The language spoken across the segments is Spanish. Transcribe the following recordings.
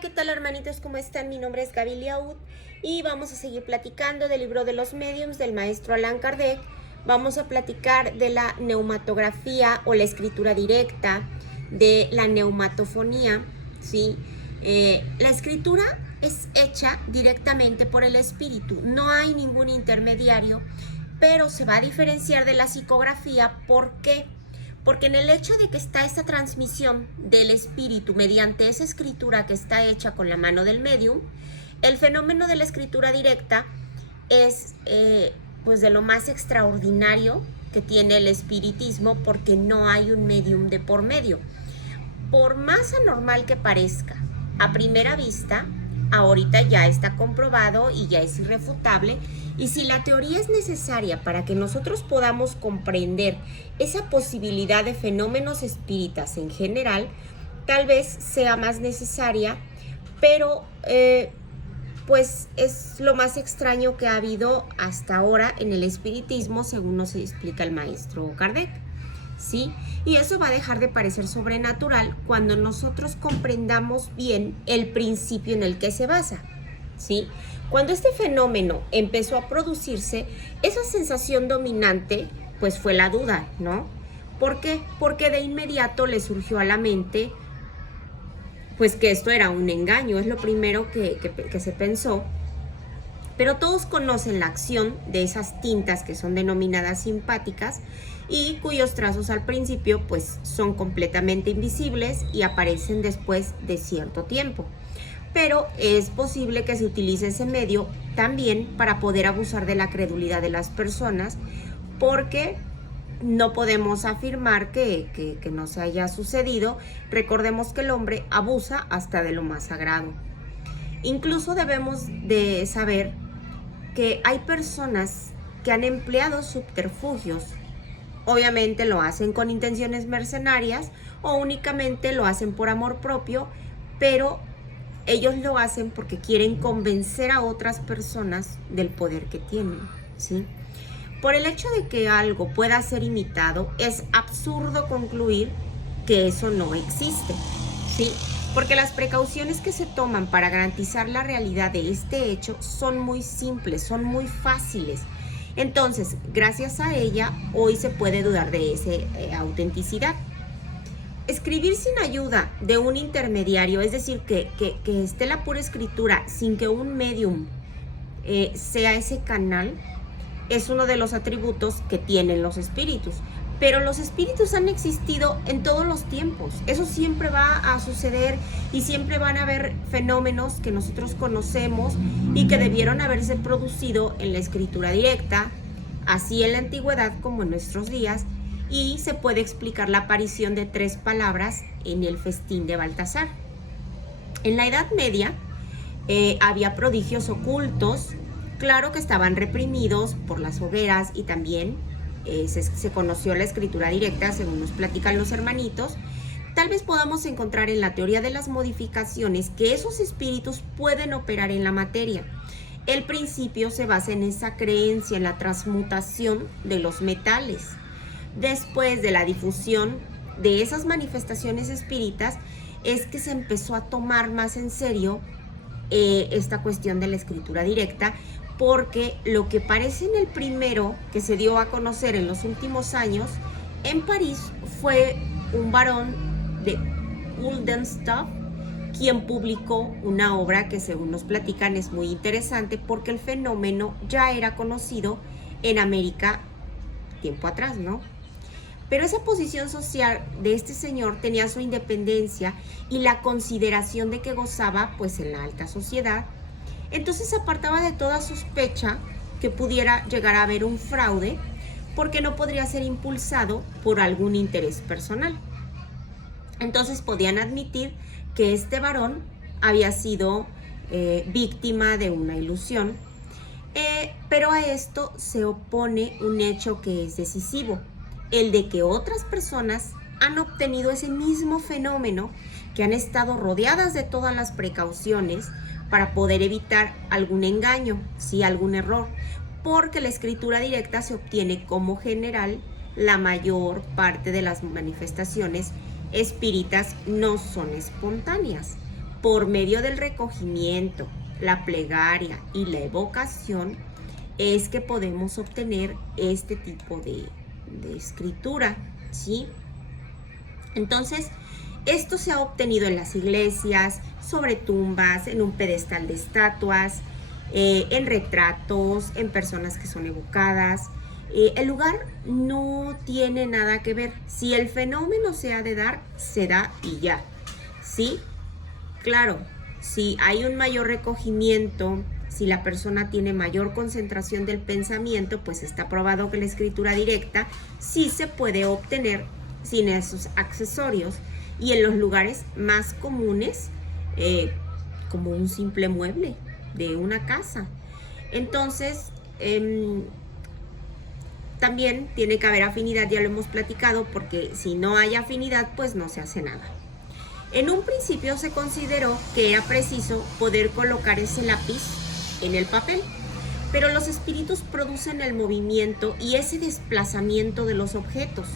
Hola, ¿qué tal hermanitos? ¿Cómo están? Mi nombre es Gaby Liaud y vamos a seguir platicando del libro de los mediums del maestro Allan Kardec. Vamos a platicar de la neumatografía o la escritura directa, de la neumatofonía, ¿sí? La escritura es hecha directamente por el espíritu, no hay ningún intermediario, pero se va a diferenciar de la psicografía. ¿Por qué? Porque en el hecho de que está esta transmisión del espíritu mediante esa escritura que está hecha con la mano del medium, el fenómeno de la escritura directa es pues de lo más extraordinario que tiene el espiritismo, porque no hay un medium de por medio. Por más anormal que parezca a primera vista, ahorita ya está comprobado y ya es irrefutable. Y si la teoría es necesaria para que nosotros podamos comprender esa posibilidad de fenómenos espíritas en general, tal vez sea más necesaria, pero pues es lo más extraño que ha habido hasta ahora en el espiritismo, según nos explica el maestro Kardec, ¿sí? Y eso va a dejar de parecer sobrenatural cuando nosotros comprendamos bien el principio en el que se basa, ¿sí? Cuando este fenómeno empezó a producirse, esa sensación dominante pues fue la duda, ¿no? ¿Por qué? Porque de inmediato le surgió a la mente pues que esto era un engaño, es lo primero que se pensó. Pero todos conocen la acción de esas tintas que son denominadas simpáticas y cuyos trazos al principio pues son completamente invisibles y aparecen después de cierto tiempo. Pero es posible que se utilice ese medio también para poder abusar de la credulidad de las personas, porque no podemos afirmar que no se haya sucedido. Recordemos que el hombre abusa hasta de lo más sagrado. Incluso debemos de saber que hay personas que han empleado subterfugios. Obviamente lo hacen con intenciones mercenarias o únicamente lo hacen por amor propio, pero ellos lo hacen porque quieren convencer a otras personas del poder que tienen, ¿sí? Por el hecho de que algo pueda ser imitado, es absurdo concluir que eso no existe, ¿sí? Porque las precauciones que se toman para garantizar la realidad de este hecho son muy simples, son muy fáciles. Entonces, gracias a ella, hoy se puede dudar de esa autenticidad. Escribir sin ayuda de un intermediario, es decir, que esté la pura escritura sin que un medium sea ese canal, es uno de los atributos que tienen los espíritus. Pero los espíritus han existido en todos los tiempos. Eso siempre va a suceder y siempre van a haber fenómenos que nosotros conocemos y que debieron haberse producido en la escritura directa, así en la antigüedad como en nuestros días, y se puede explicar la aparición de 3 palabras en el festín de Baltasar. En la Edad Media había prodigios ocultos, claro que estaban reprimidos por las hogueras, y también se conoció la escritura directa, según nos platican los hermanitos. Tal vez podamos encontrar en la teoría de las modificaciones que esos espíritus pueden operar en la materia. El principio se basa en esa creencia, en la transmutación de los metales. Después de la difusión de esas manifestaciones espíritas, es que se empezó a tomar más en serio esta cuestión de la escritura directa, porque lo que parece en el primero que se dio a conocer en los últimos años en París fue un varón de Wildenstadt quien publicó una obra que, según nos platican, es muy interesante, porque el fenómeno ya era conocido en América tiempo atrás, ¿no? Pero esa posición social de este señor tenía su independencia y la consideración de que gozaba pues en la alta sociedad. Entonces se apartaba de toda sospecha que pudiera llegar a haber un fraude, porque no podría ser impulsado por algún interés personal. Entonces podían admitir que este varón había sido víctima de una ilusión, pero a esto se opone un hecho que es decisivo, el de que otras personas han obtenido ese mismo fenómeno, que han estado rodeadas de todas las precauciones para poder evitar algún engaño, sí, algún error, porque la escritura directa se obtiene como general. La mayor parte de las manifestaciones espíritas no son espontáneas, Por medio del recogimiento, la plegaria y la evocación es que podemos obtener este tipo de escritura, ¿sí? Entonces, esto se ha obtenido en las iglesias, sobre tumbas, en un pedestal de estatuas, en retratos, en personas que son evocadas. El lugar no tiene nada que ver. Si el fenómeno se ha de dar, se da y ya, ¿sí? Claro, si hay un mayor recogimiento, si la persona tiene mayor concentración del pensamiento, pues está probado que la escritura directa sí se puede obtener sin esos accesorios y en los lugares más comunes, como un simple mueble de una casa. Entonces, también tiene que haber afinidad, ya lo hemos platicado, porque si no hay afinidad, pues no se hace nada. En un principio se consideró que era preciso poder colocar ese lápiz en el papel, pero los espíritus producen el movimiento y ese desplazamiento de los objetos.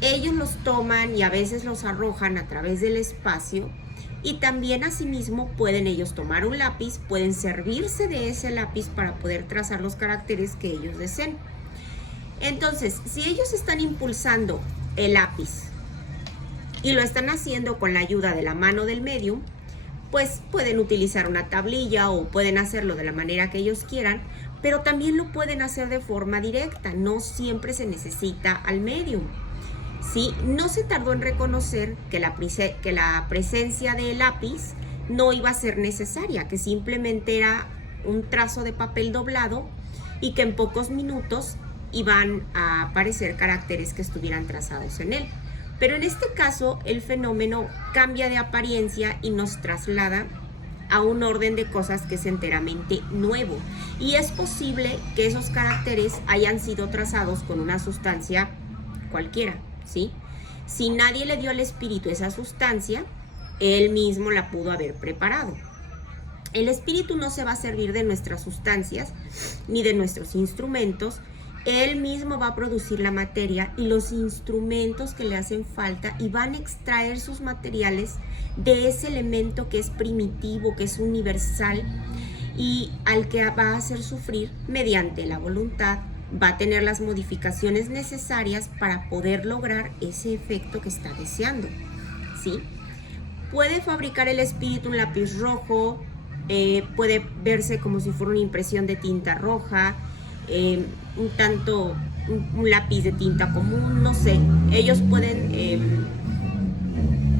Ellos los toman y a veces los arrojan a través del espacio y también asimismo pueden ellos tomar un lápiz, pueden servirse de ese lápiz para poder trazar los caracteres que ellos deseen. Entonces, si ellos están impulsando el lápiz y lo están haciendo con la ayuda de la mano del medium, pues pueden utilizar una tablilla o pueden hacerlo de la manera que ellos quieran, pero también lo pueden hacer de forma directa, no siempre se necesita al medium. ¿Sí? No se tardó en reconocer que la presencia del lápiz no iba a ser necesaria, que simplemente era un trazo de papel doblado y que en pocos minutos iban a aparecer caracteres que estuvieran trazados en él. Pero en este caso el fenómeno cambia de apariencia y nos traslada a un orden de cosas que es enteramente nuevo. Y es posible que esos caracteres hayan sido trazados con una sustancia cualquiera, ¿sí? Si nadie le dio al espíritu esa sustancia, él mismo la pudo haber preparado. El espíritu no se va a servir de nuestras sustancias ni de nuestros instrumentos. Él mismo va a producir la materia y los instrumentos que le hacen falta y van a extraer sus materiales de ese elemento que es primitivo, que es universal y al que va a hacer sufrir mediante la voluntad. Va a tener las modificaciones necesarias para poder lograr ese efecto que está deseando, ¿sí? Puede fabricar el espíritu un lápiz rojo, puede verse como si fuera una impresión de tinta roja, un lápiz de tinta común, no sé. Ellos pueden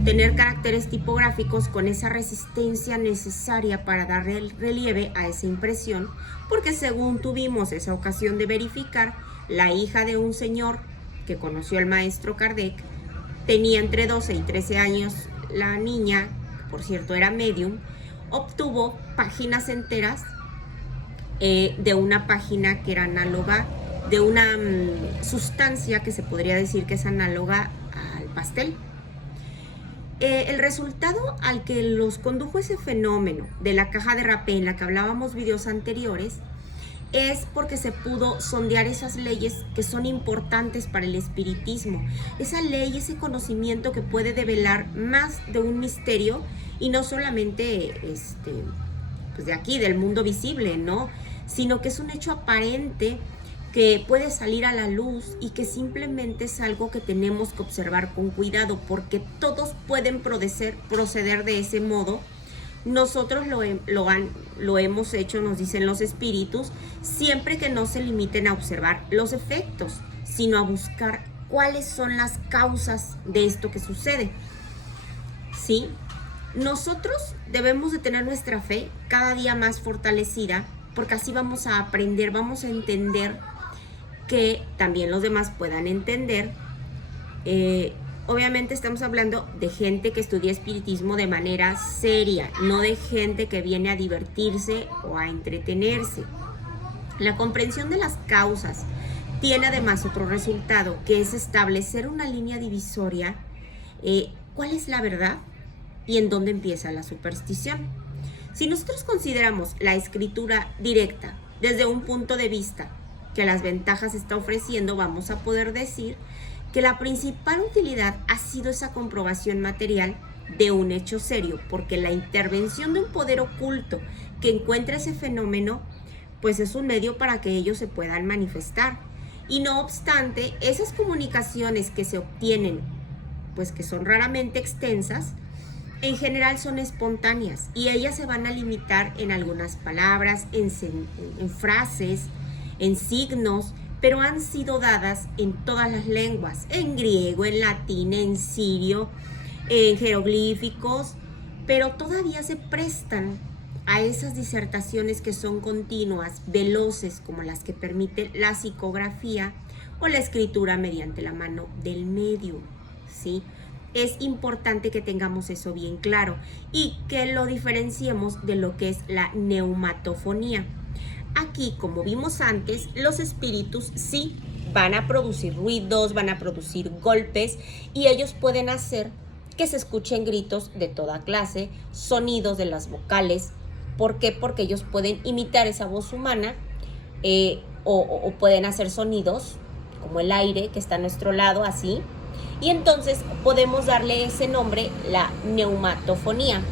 tener caracteres tipográficos con esa resistencia necesaria para dar el relieve a esa impresión, porque según tuvimos esa ocasión de verificar, la hija de un señor que conoció al maestro Kardec tenía entre 12 y 13 años. La niña, por cierto era medium, obtuvo páginas enteras de una página que era análoga, de una sustancia que se podría decir que es análoga al pastel. El resultado al que los condujo ese fenómeno de la caja de rapé en la que hablábamos videos anteriores es porque se pudo sondear esas leyes que son importantes para el espiritismo. Esa ley, ese conocimiento que puede develar más de un misterio y no solamente pues de aquí, del mundo visible, ¿no? Sino que es un hecho aparente que puede salir a la luz y que simplemente es algo que tenemos que observar con cuidado, porque todos pueden proceder de ese modo. Nosotros lo hemos hecho, nos dicen los espíritus, siempre que no se limiten a observar los efectos, sino a buscar cuáles son las causas de esto que sucede, ¿sí? Nosotros debemos de tener nuestra fe cada día más fortalecida, porque así vamos a aprender, vamos a entender que también los demás puedan entender. Obviamente estamos hablando de gente que estudia espiritismo de manera seria, no de gente que viene a divertirse o a entretenerse. La comprensión de las causas tiene además otro resultado, que es establecer una línea divisoria. ¿Cuál es la verdad y en dónde empieza la superstición? Si nosotros consideramos la escritura directa desde un punto de vista que las ventajas está ofreciendo, vamos a poder decir que la principal utilidad ha sido esa comprobación material de un hecho serio, porque la intervención de un poder oculto que encuentra ese fenómeno, pues es un medio para que ellos se puedan manifestar. Y no obstante, esas comunicaciones que se obtienen, pues que son raramente extensas, en general son espontáneas y ellas se van a limitar en algunas palabras, en frases, en signos, pero han sido dadas en todas las lenguas, en griego, en latín, en sirio, en jeroglíficos, pero todavía se prestan a esas disertaciones que son continuas, veloces, como las que permite la psicografía o la escritura mediante la mano del medio, ¿sí? Es importante que tengamos eso bien claro y que lo diferenciemos de lo que es la neumatofonía. Aquí, como vimos antes, los espíritus sí van a producir ruidos, van a producir golpes y ellos pueden hacer que se escuchen gritos de toda clase, sonidos de las vocales. ¿Por qué? Porque ellos pueden imitar esa voz humana o pueden hacer sonidos como el aire que está a nuestro lado, así. Y entonces podemos darle ese nombre, la neumatofonía.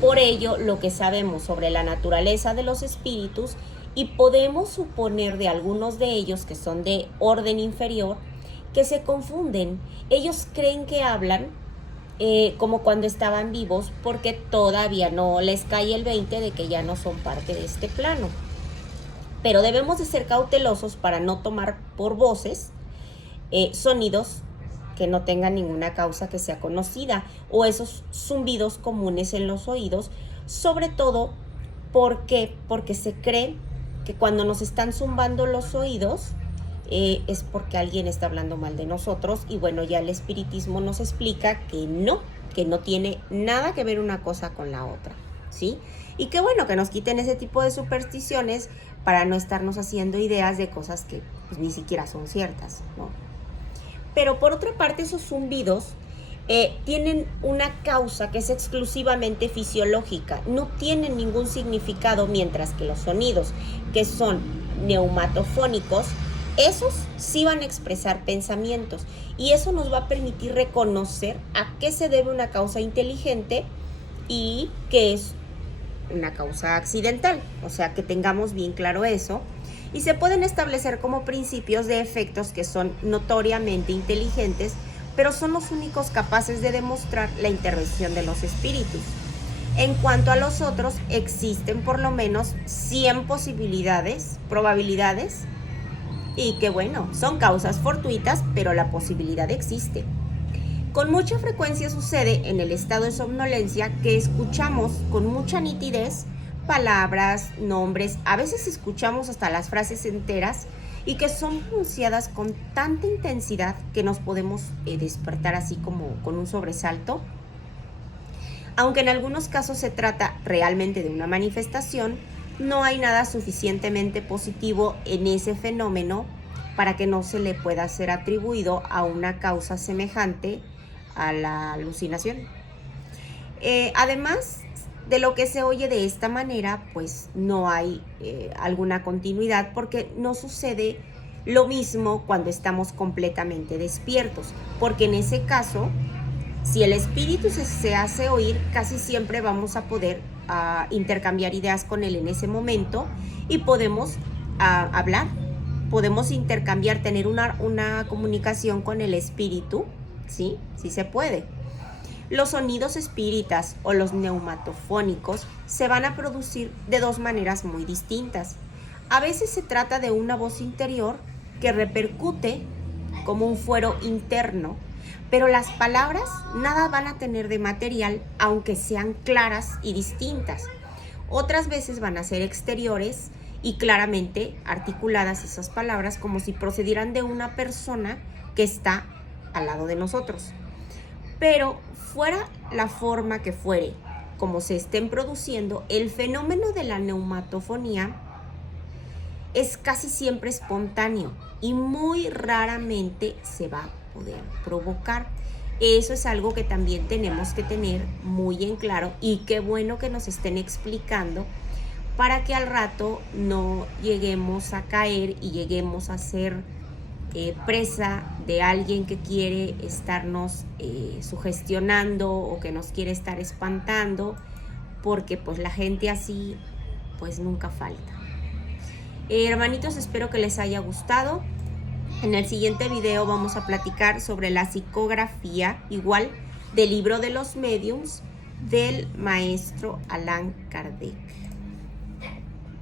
Por ello, lo que sabemos sobre la naturaleza de los espíritus, y podemos suponer de algunos de ellos que son de orden inferior, que se confunden. Ellos creen que hablan como cuando estaban vivos, porque todavía no les cae el 20 de que ya no son parte de este plano. Pero debemos de ser cautelosos para no tomar por voces sonidos que no tengan ninguna causa que sea conocida, o esos zumbidos comunes en los oídos, sobre todo porque se cree que cuando nos están zumbando los oídos es porque alguien está hablando mal de nosotros, y bueno, ya el espiritismo nos explica que no tiene nada que ver una cosa con la otra, ¿sí? Y qué bueno que nos quiten ese tipo de supersticiones para no estarnos haciendo ideas de cosas que pues, ni siquiera son ciertas, ¿no? Pero por otra parte, esos zumbidos tienen una causa que es exclusivamente fisiológica, no tienen ningún significado, mientras que los sonidos que son neumatofónicos, esos sí van a expresar pensamientos, y eso nos va a permitir reconocer a qué se debe una causa inteligente y qué es una causa accidental, o sea, que tengamos bien claro eso. Y se pueden establecer como principios de efectos que son notoriamente inteligentes, pero son los únicos capaces de demostrar la intervención de los espíritus. En cuanto a los otros, existen por lo menos 100 probabilidades, y que bueno, son causas fortuitas, pero la posibilidad existe. Con mucha frecuencia sucede en el estado de somnolencia que escuchamos con mucha nitidez palabras, nombres, a veces escuchamos hasta las frases enteras, y que son pronunciadas con tanta intensidad que nos podemos despertar así como con un sobresalto. Aunque en algunos casos se trata realmente de una manifestación, no hay nada suficientemente positivo en ese fenómeno para que no se le pueda ser atribuido a una causa semejante a la alucinación. Además de lo que se oye de esta manera, pues no hay alguna continuidad, porque no sucede lo mismo cuando estamos completamente despiertos, porque en ese caso, si el espíritu se hace oír, casi siempre vamos a poder intercambiar ideas con él en ese momento, y podemos hablar, podemos intercambiar, tener una comunicación con el espíritu, ¿sí? Sí se puede. Los sonidos espíritas o los neumatofónicos se van a producir de dos maneras muy distintas. A veces se trata de una voz interior que repercute como un fuero interno, pero las palabras nada van a tener de material, aunque sean claras y distintas. Otras veces van a ser exteriores y claramente articuladas esas palabras, como si procedieran de una persona que está al lado de nosotros. Pero fuera la forma que fuere, como se estén produciendo, el fenómeno de la neumatofonía es casi siempre espontáneo y muy raramente se va a poder provocar. Eso es algo que también tenemos que tener muy en claro, y qué bueno que nos estén explicando para que al rato no lleguemos a caer y lleguemos a ser presa de alguien que quiere estarnos sugestionando o que nos quiere estar espantando, porque pues la gente así pues nunca falta. Hermanitos, espero que les haya gustado. En el siguiente video vamos a platicar sobre la psicografía, igual del libro de los mediums del maestro Allan Kardec.